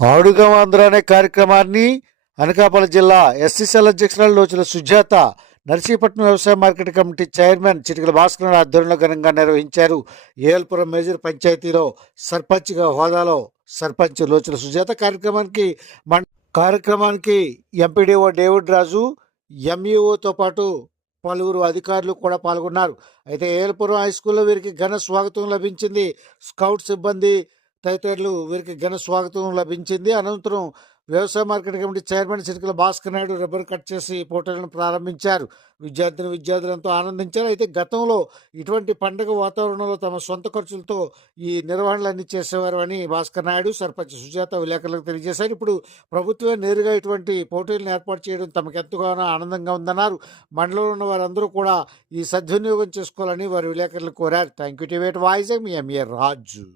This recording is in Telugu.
ఆడుగా ఆంధ్ర అనే కార్యక్రమాన్ని అనకాపల్లి జిల్లా ఎస్సీసీఎల్ అధ్యక్షురాలు లోచుల సుజాత, నర్సీపట్నం వ్యవసాయ market committee chairman Chitikala Bhaskar ఆధ్వర్యంలో ఘనంగా నిర్వహించారు. ఏఎల్పురం మేజర్ పంచాయతీలో సర్పంచ్గా హోదాలో సర్పంచ్ లోచుల సుజాత కార్యక్రమానికి ఎంపీడీఓ డేవిడ్ రాజు, ఎంఈఓతో పాటు పలువురు అధికారులు కూడా పాల్గొన్నారు. అయితే ఏఎల్పురం హై స్కూల్లో వీరికి ఘన స్వాగతం లభించింది. స్కౌట్ సిబ్బంది తదితరులు వీరికి ఘన స్వాగతం లభించింది. అనంతరం వ్యవసాయ market committee chairman Chitikala Bhaskar Naidu ribbon cut చేసి పోటీలను ప్రారంభించారు. విద్యార్థులు ఎంతో ఆనందించారు. అయితే గతంలో ఇటువంటి పండుగ వాతావరణంలో తమ సొంత ఖర్చులతో ఈ నిర్వహణలన్నీ చేసేవారు అని భాస్కర్ నాయుడు, సర్పంచ్ సుజాత విలేకరులకు తెలియజేశారు. ఇప్పుడు ప్రభుత్వమే నేరుగా ఇటువంటి పోటీలను ఏర్పాటు చేయడం తమకు ఎంతగానో ఆనందంగా ఉందన్నారు. మండలంలో ఉన్న వారందరూ కూడా ఈ సద్వినియోగం చేసుకోవాలని వారు విలేకరులు కోరారు. Thank you to voice me MA Raju.